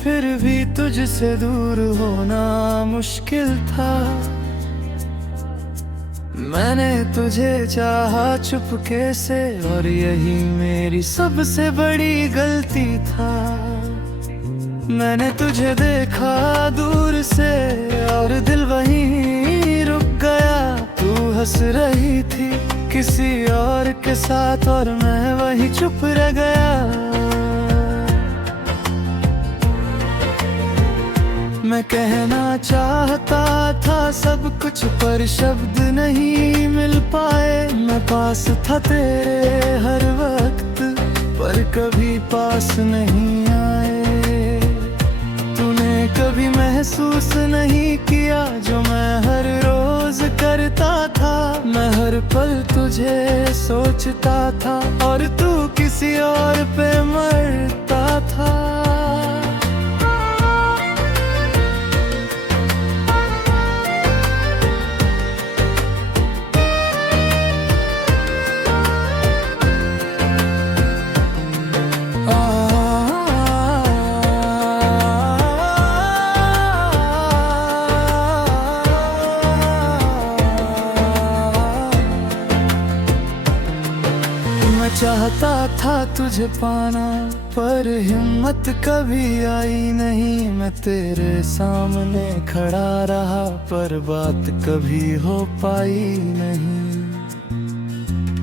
फिर भी तुझसे दूर होना मुश्किल था। मैंने तुझे चाहा चुपके से, और यही मेरी सबसे बड़ी गलती था। मैंने तुझे देखा दूर से और दिल वहीं रुक गया। तू हंस रही थी किसी और के साथ, और मैं वहीं चुप रह गया। मैं कहना चाहता था सब कुछ, पर शब्द नहीं मिल पाए। मैं पास था तेरे हर वक्त, पर कभी पास नहीं आए। तूने कभी महसूस नहीं किया जो मैं हर रोज करता था। मैं हर पल तुझे सोचता था, और तू किसी और पे मरता था। चाहता था तुझे पाना, पर हिम्मत कभी आई नहीं। मैं तेरे सामने खड़ा रहा, पर बात कभी हो पाई नहीं।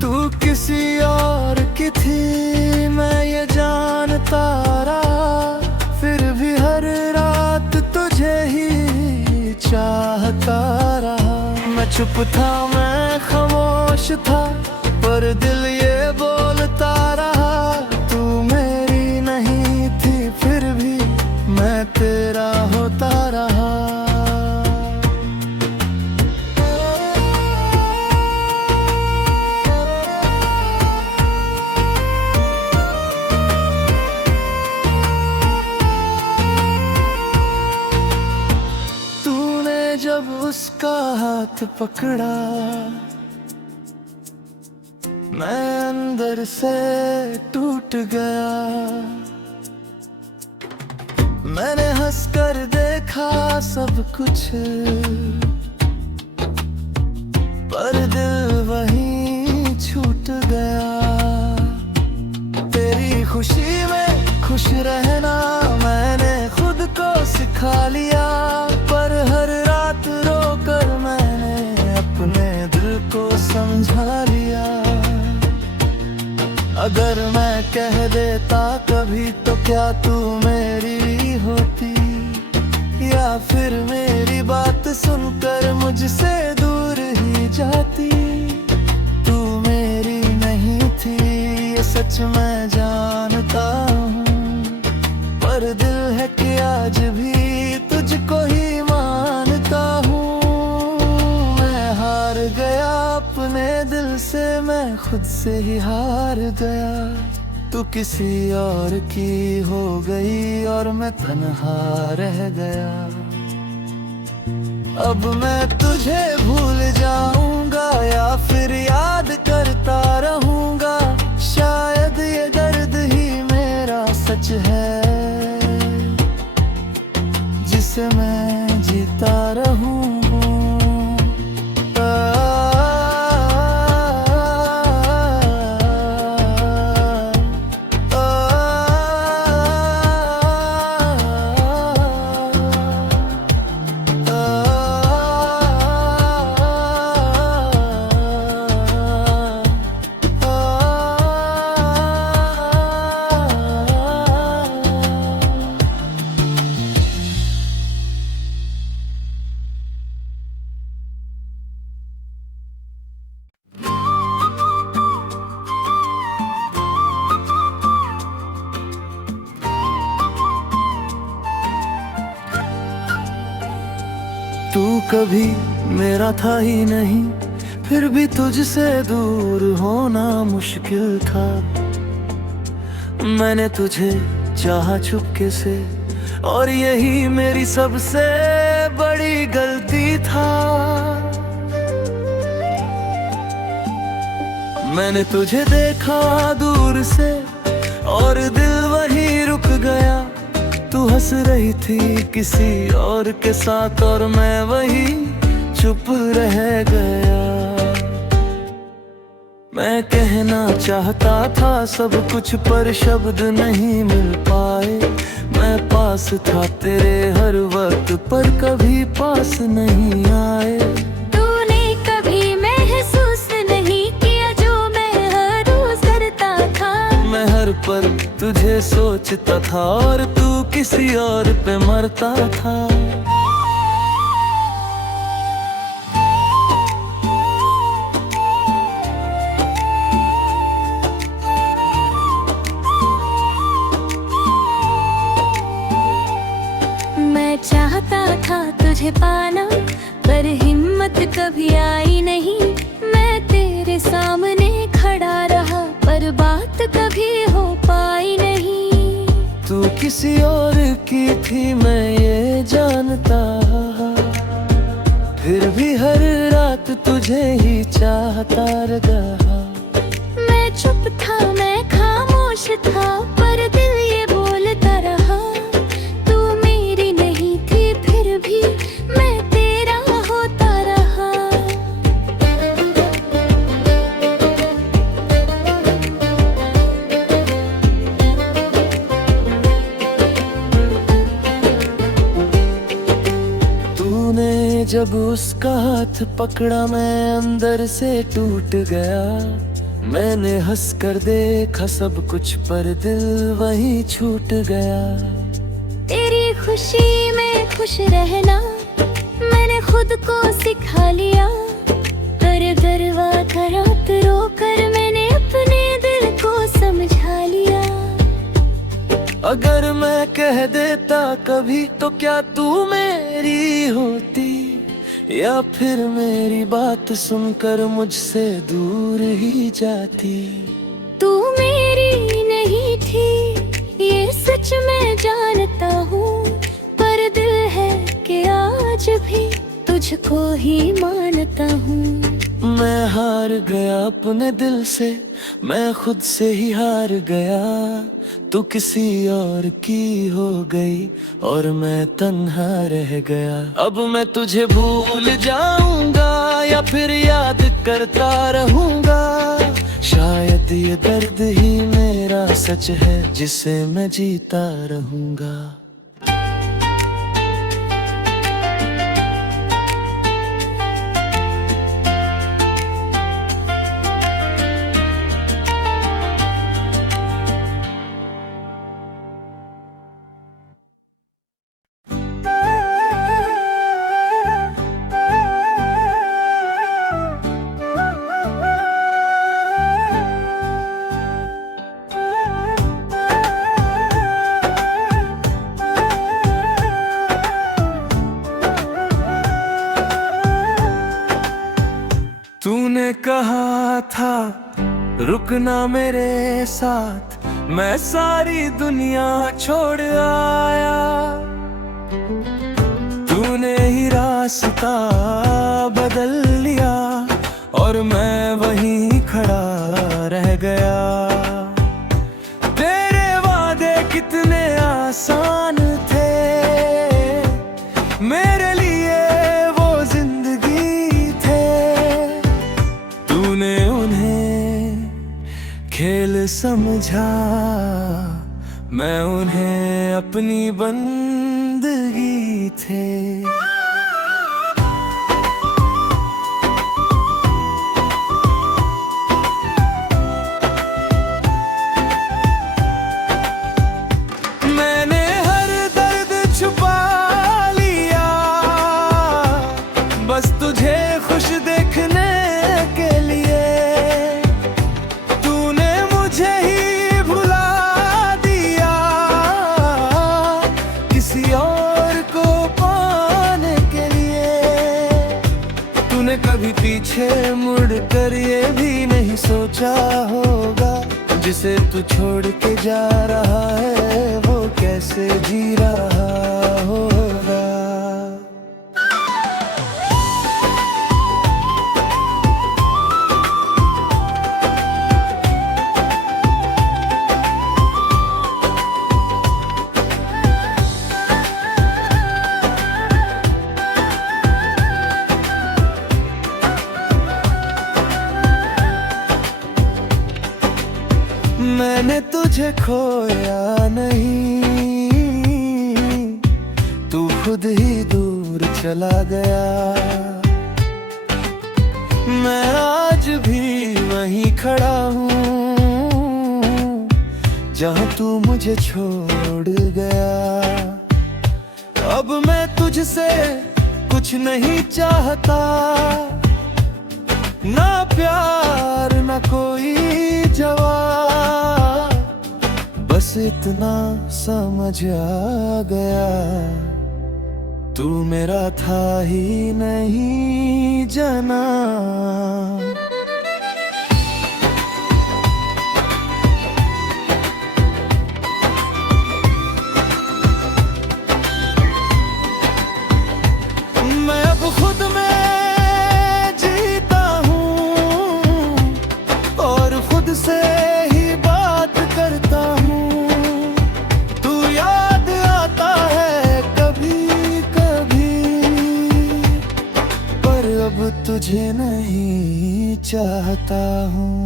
तू किसी और की थी मैं ये जानता रहा, फिर भी हर रात तुझे ही चाहता रहा। मैं चुप था, मैं खामोश था, पर दिल ये बोलता रहा। तू मेरी नहीं थी, फिर भी मैं तेरा होता रहा। तूने जब उसका हाथ पकड़ा, मैं अंदर से टूट गया। मैंने हंसकर देखा सब कुछ, पर दिल वहीं छूट गया। तेरी खुशी में खुश रहना मैंने खुद को सिखा लिया, पर हर रात रोकर मैंने अपने दिल को समझा लिया। अगर मैं कह देता कभी तो क्या तू मेरी होती, या फिर मेरी बात सुनकर मुझसे दूर ही जाती। तू मेरी नहीं थी ये सच मैं जानता हूँ, पर दिल है कि आज भी तुझको ही मानता हूँ। मैं हार गया अपने दिल से, मैं खुद से ही हार गया। तू किसी और की हो गई और मैं तन्हा रह गया। अब मैं तुझे भूल जाऊंगा या फिर याद करता रहूंगा। शायद ये दर्द ही मेरा सच है, जिसे मैं जीता रहूं। तू कभी मेरा था ही नहीं, फिर भी तुझसे दूर होना मुश्किल था। मैंने तुझे चाहा चुपके से, और यही मेरी सबसे बड़ी गलती था। मैंने तुझे देखा दूर से और दिल वहीं रुक गया। तू हंस रही थी किसी और के साथ और मैं वही चुप रह गया। मैं कहना चाहता था सब कुछ पर शब्द नहीं मिल पाए। मैं पास था तेरे हर वक्त पर कभी पास नहीं आए। तूने कभी महसूस नहीं किया जो मैं हर रोज करता था। मैं हर पल तुझे सोचता था और तू किसी और पे मरता था। मैं चाहता था तुझे पाना पर हिम्मत कभी आई नहीं। मैं तेरे सामने खड़ा रहा पर बात कभी हो पाई नहीं। तू किसी और की थी मैं ये जानता, फिर भी हर रात तुझे ही चाहता रहा। मैं चुप था, मैं खामोश था पर दिल ये बोलता रहा। तू मेरी नहीं थी फिर भी मैं तेरा होता रहा। तूने जब उसका हाथ पकड़ा मैं अंदर से टूट गया। मैंने हंस कर देखा सब कुछ पर दिल वहीं छूट गया। तेरी खुशी में खुश रहना मैंने खुद को सिखा लिया। कर गरवा रात रो कर मैंने अपने दिल को समझा लिया। अगर मैं कह देता कभी तो क्या तू मेरी होती, या फिर मेरी बात सुनकर मुझसे दूर ही जाती। तू मेरी नहीं थी ये सच मैं जानता हूँ, पर दिल है कि आज भी तुझको ही मानता हूँ। मैं हार गया अपने दिल से, मैं खुद से ही हार गया। तू किसी और की हो गई और मैं तन्हा रह गया। अब मैं तुझे भूल जाऊंगा या फिर याद करता रहूंगा। शायद ये दर्द ही मेरा सच है जिसे मैं जीता रहूंगा। तूने कहा था रुकना मेरे साथ, मैं सारी दुनिया छोड़ आया। तूने ही रास्ता बदल लिया और मैं वहीं खड़ा रह गया। तेरे वादे कितने आसान थे मेरे लिए वो जिंदगी थे। तूने उन्हें खेल समझा, मैं उन्हें अपनी बंदगी थे। मैंने हर दर्द छुपा लिया बस तुझे खुश देखने के लिए। तूने मुझे ही भुला दिया किसी और को पाने के लिए। तूने कभी पीछे मुड़ कर ये भी नहीं सोचा होगा, जिसे तू छोड़ के जा रहा है वो कैसे जी रहा होगा। तुझे खोया नहीं, तू खुद ही दूर चला गया। मैं आज भी वहीं खड़ा हूँ जहाँ तू मुझे छोड़ गया। अब मैं तुझसे कुछ नहीं चाहता, ना प्यार ना कोई जवाब, बस इतना समझ आ गया, तू मेरा था ही नहीं जना। मैं अब खुद में जीता हूँ और खुद से ही बात करता हूँ। तू याद आता है कभी कभी, पर अब तुझे नहीं चाहता हूँ।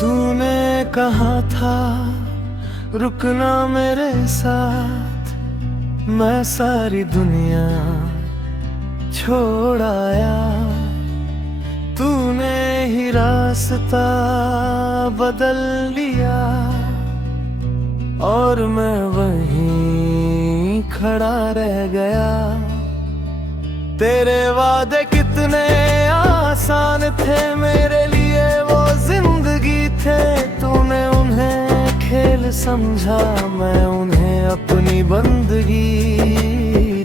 तूने कहा था रुकना मेरे साथ, मैं सारी दुनिया छोड़ आया। तूने ही रास्ता बदल लिया और मैं वहीं खड़ा रह गया। तेरे वादे कितने आसान थे मेरे लिए, वो जिंदगी थे। तूने उन्हें खेल समझा, मैं उन्हें अपनी बंदगी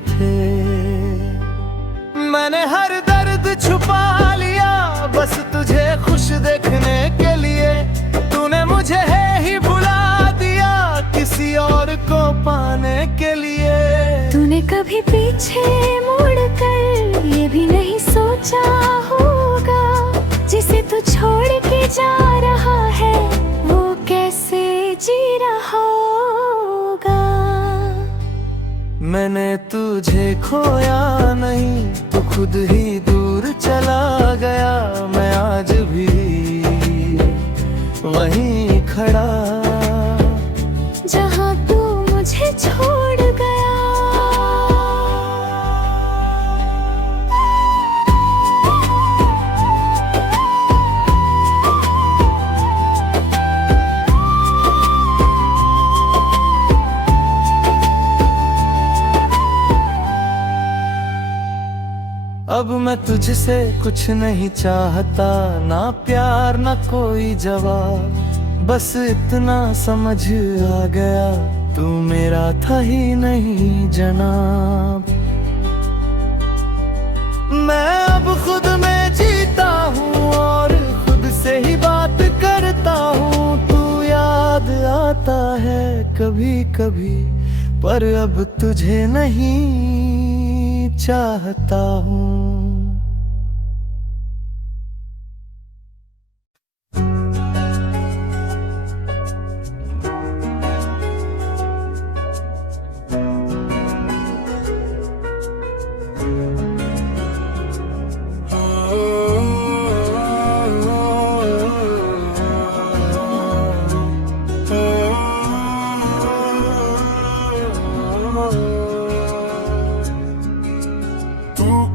थे। मैंने हर दर्द छुपा लिया बस तुझे खुश देखने के लिए। तूने मुझे है ही भुला दिया किसी और को पाने के लिए। तूने कभी पीछे मुड़ कर ये भी नहीं सोचा होगा, जिसे तू छोड़ के जा रहा है वो कैसे जी रहा होगा। मैंने तुझे खोया नहीं, तू खुद ही दूर चला गया। मैं आज भी वहीं खड़ा जहाँ तू मुझे छोड़ गया। अब मैं तुझसे कुछ नहीं चाहता, ना प्यार ना कोई जवाब, बस इतना समझ आ गया, तू मेरा था ही नहीं जनाब। मैं अब खुद में जीता हूँ और खुद से ही बात करता हूँ। तू याद आता है कभी कभी, पर अब तुझे नहीं चाहता हूँ।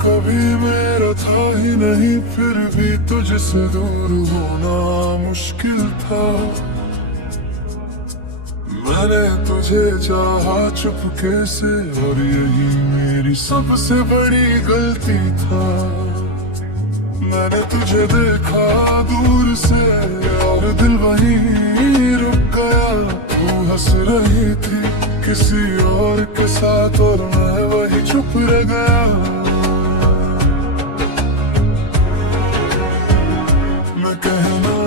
कभी मेरा था ही नहीं, फिर भी तुझसे दूर होना मुश्किल था। मैंने तुझे चाहा चुपके से और यही मेरी सबसे बड़ी गलती था। मैंने तुझे देखा दूर से और दिल वहीं रुक गया। तू हंस रही थी किसी और के साथ और मैं वही चुप रह गया।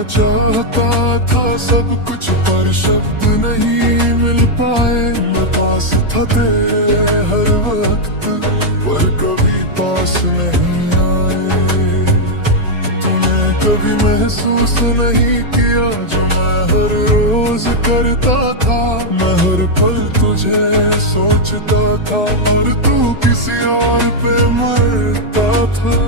चाहता था सब कुछ पर शब्द नहीं मिल पाए। मैं पास था तेरे हर वक्त पर कभी पास नहीं आए। तूने कभी महसूस नहीं किया जो मैं हर रोज करता था। मैं हर पल तुझ तुझे सोचता था और तू किसी और पे मरता था।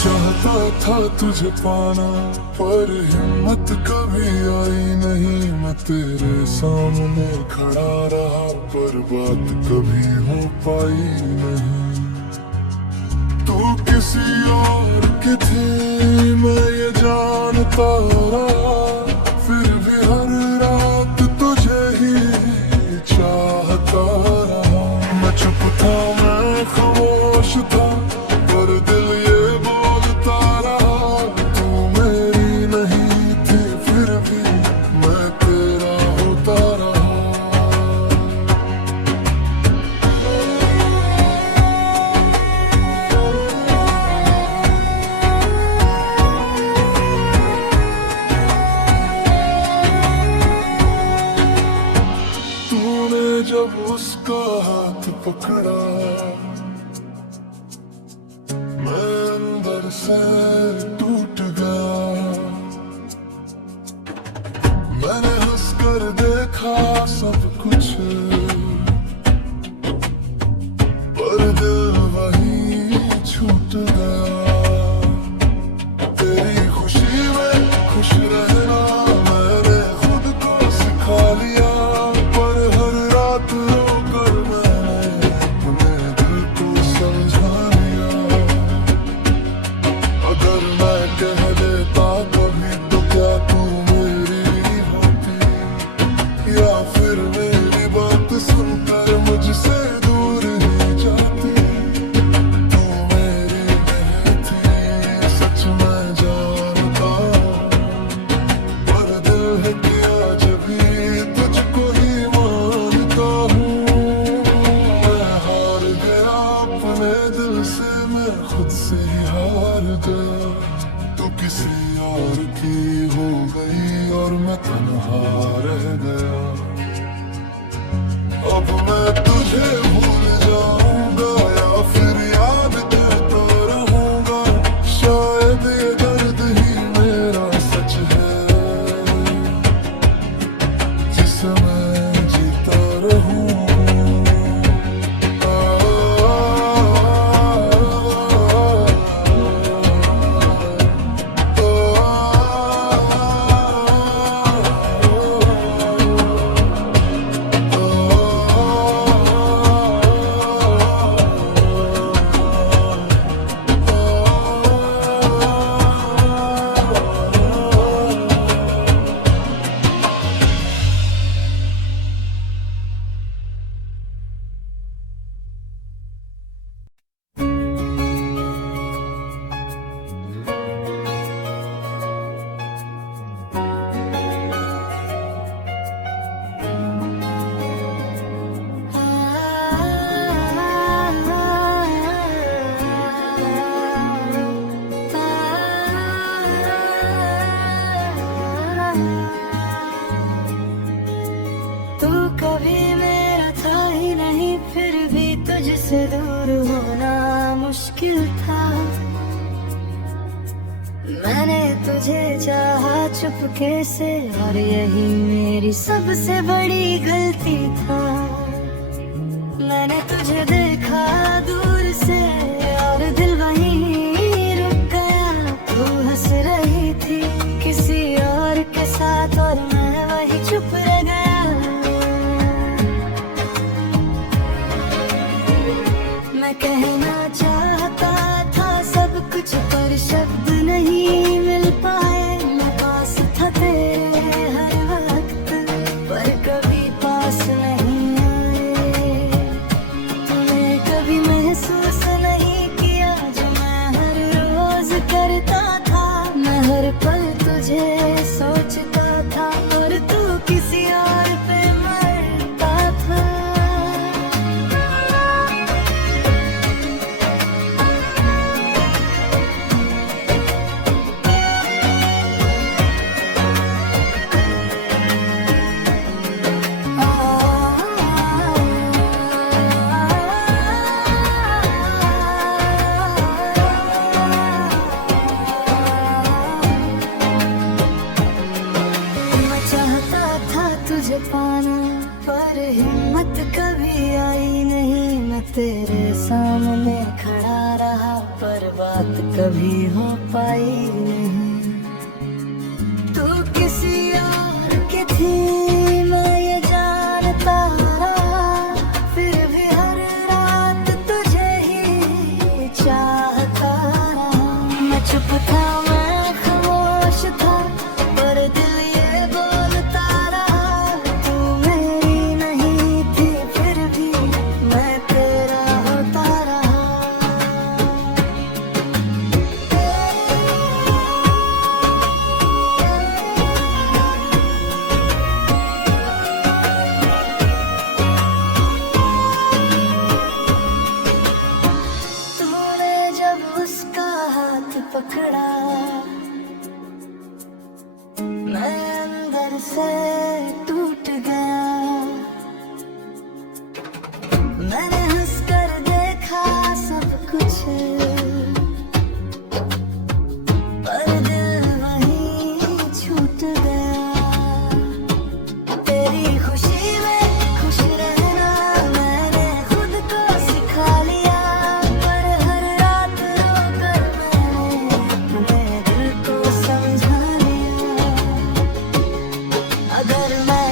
चाहता था तुझे पाना पर हिम्मत कभी आई नहीं। मैं तेरे सामने खड़ा रहा पर बात कभी हो पाई नहीं। तू किसी और की थी मैं ये जानता रहा, फिर भी हर रात तुझे ही चाहता रहा। मैं चुप था, मैं खामोश था, पर दिल ये जब उसका हाथ पकड़ा मैं अंदर से टूट गया। मैंने हंसकर देखा सब कुछ पर दिल वही छूट गया। तेरी खुशी में खुश रहना मैंने खुद को सिखा लिया, खुद से हार गया। तू किसी और की हो गई और मैं तन्हा रह गया। अब मैं तुझे भूल जाऊंगा या फिर याद करता रहूंगा। शायद ये दर्द ही मेरा सच है जिसे मैं जीता रहूं। तुझसे दूर होना मुश्किल था। मैंने तुझे चाहा चुपके से और यही मेरी सबसे बड़ी गलती था। मैंने तुझे देखा दूर से और दिल वहीं रुक गया। तू हंस रही थी किसी और के साथ और मैं वही चुप रह गया। मैं कहना चाहता था सब कुछ पर शब्द नहीं मिल पाए। मैं पास था तेरे हर वक्त पर कभी पास नहीं आए। तूने कभी महसूस नहीं किया जो मैं हर रोज करता था। मैं हर पल तुझे सोचता था और तू किसी और पाना पर हिम्मत कभी आई नहीं। मैं तेरे सामने खड़ा रहा पर बात कभी हो पाई नहीं। तू किसी और की थी मैं ये जानता रहा, फिर भी हर रात तुझे ही चाहता रहा। मैं चुप था, मैं खामोश था, पर दिल ये बोलता रहा तू मेरी नहीं थी, फिर भी मैं तेरा होता रहा। तूने जब उसका हाथ पकड़ा मैं अंदर से टूट गया। मैंने हंसकर देखा सब कुछ, पर दिल वहीं छूट गया। तेरी खुशी में खुश रहना मैंने खुद को सिखा लिया, पर हर रात रोकर मैंने अपने दिल को समझा लिया। अगर मैं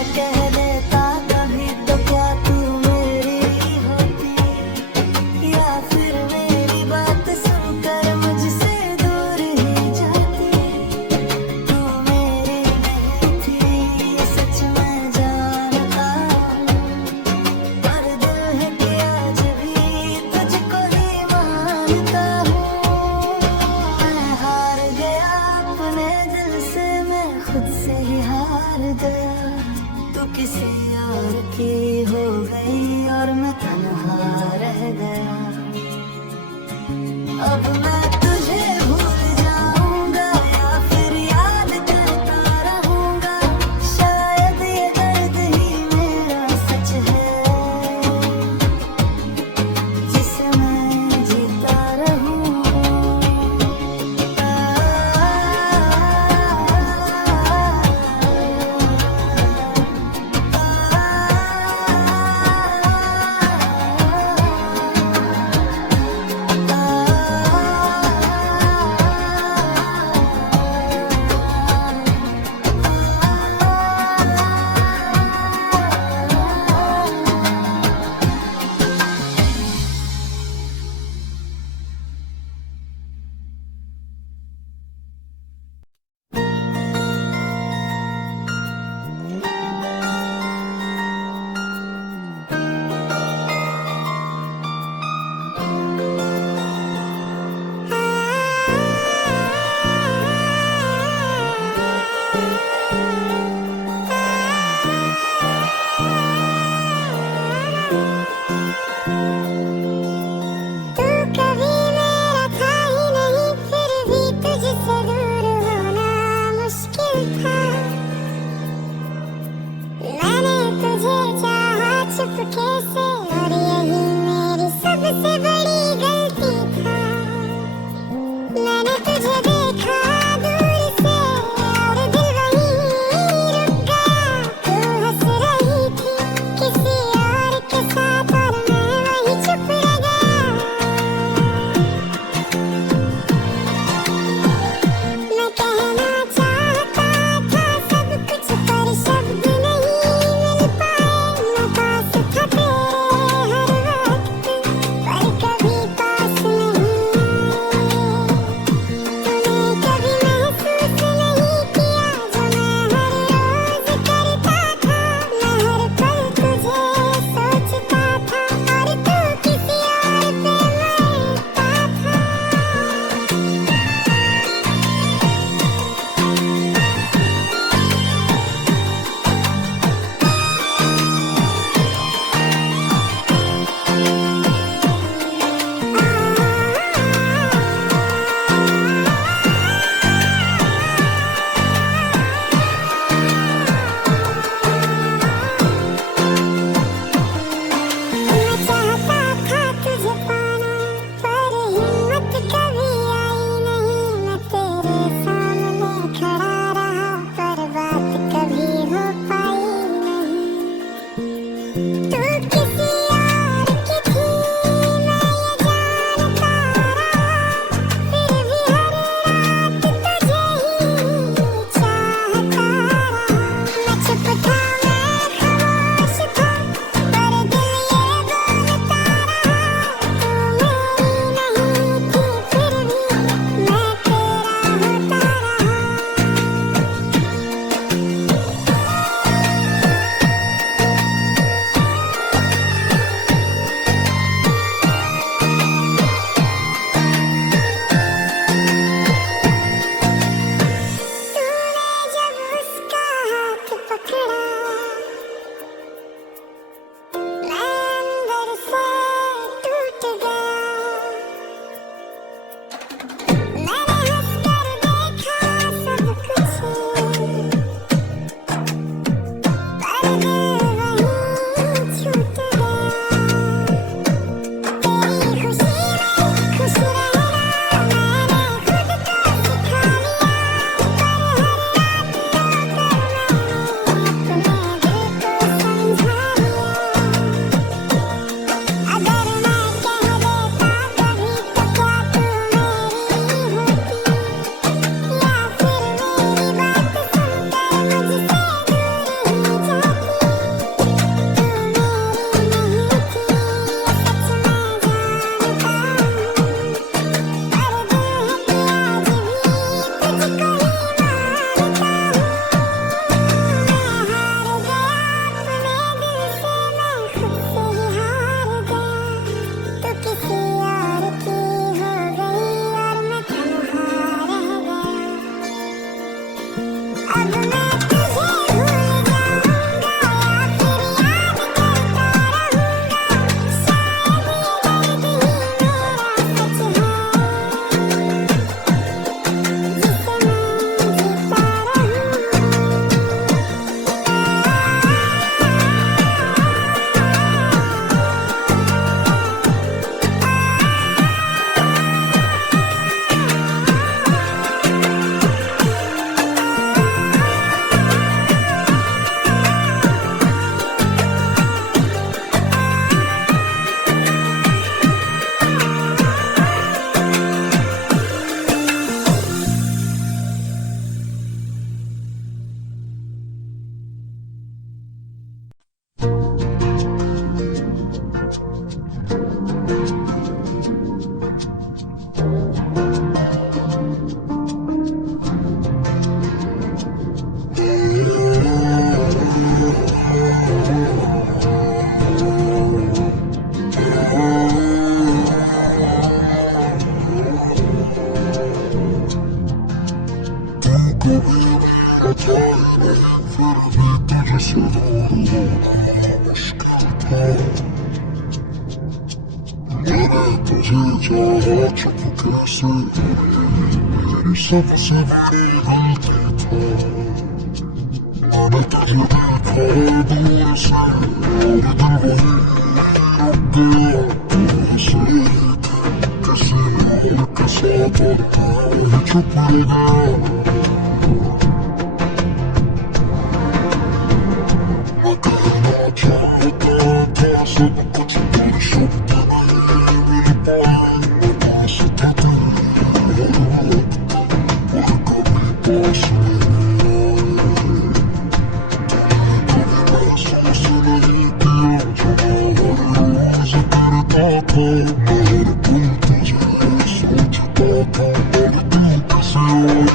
तुझे चाहा चुपके से, मेरी सबसे बड़ी गलती था। मैंने तुझे देखा दूर से, और दिल वही रुक गया। कैसे किसी और के साथ वही चुप रह गया। मैं कहना चाहता था सब कुछ, पर शब्द नहीं मिल पाए। पास था तू, और कभी पास नहीं आए। महसूस नहीं किया जो मैं हर रोज करता था। मगर तुम तुझे सोचता था, और दिल किसी और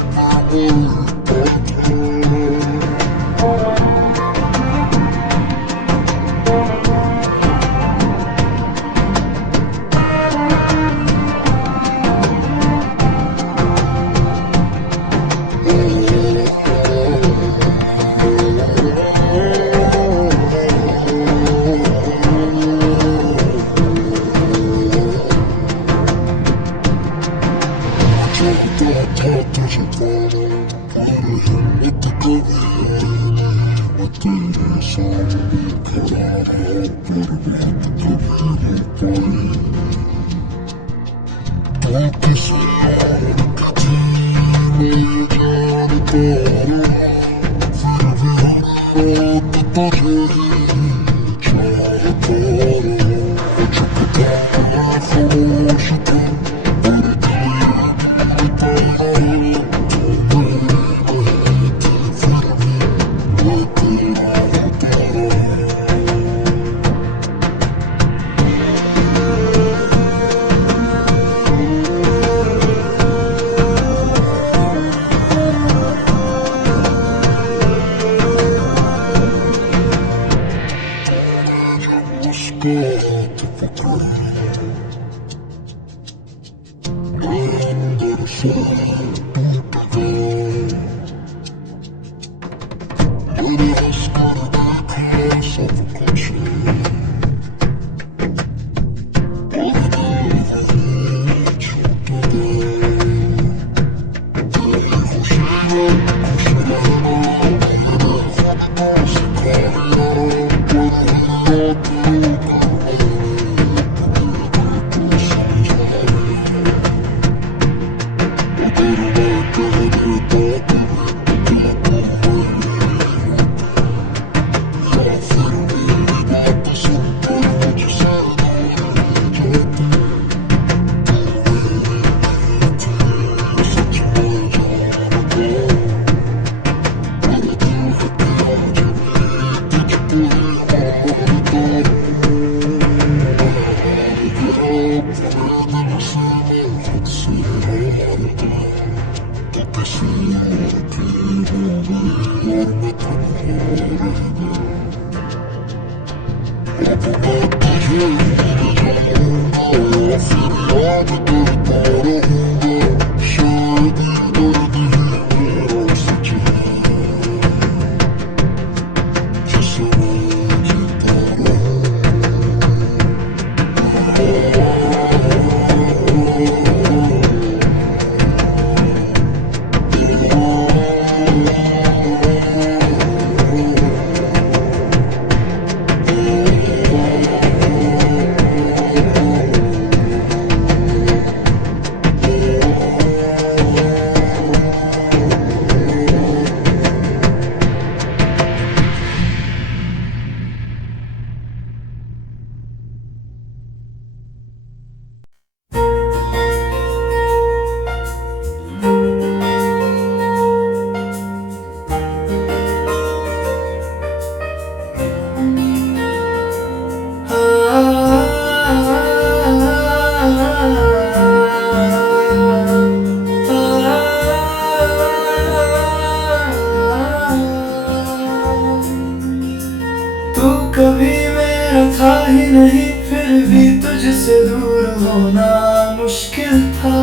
में बोलता था। चाहता था तुझे पाना, पर हिम्मत कभी आई नहीं। मैं तेरे सामने खड़ा रहा, पर बात कभी हो पाई। तू किसी और की थी मैं जानता हूँ, फिर भी हर बात तुझे ही चाहता रहा। चुप था, खामोश था, और उसका हाथ पकड़ा, अंदर से टूट गया। मैंने हंसकर देखा सब कुछ, और दिल वहीं छूट गया। तेरी खुशी में खुश रहना मैंने खुद को सिखाया, पर हिम्मत कभी मेरा था ही नहीं, फिर भी तुझसे दूर होना मुश्किल था।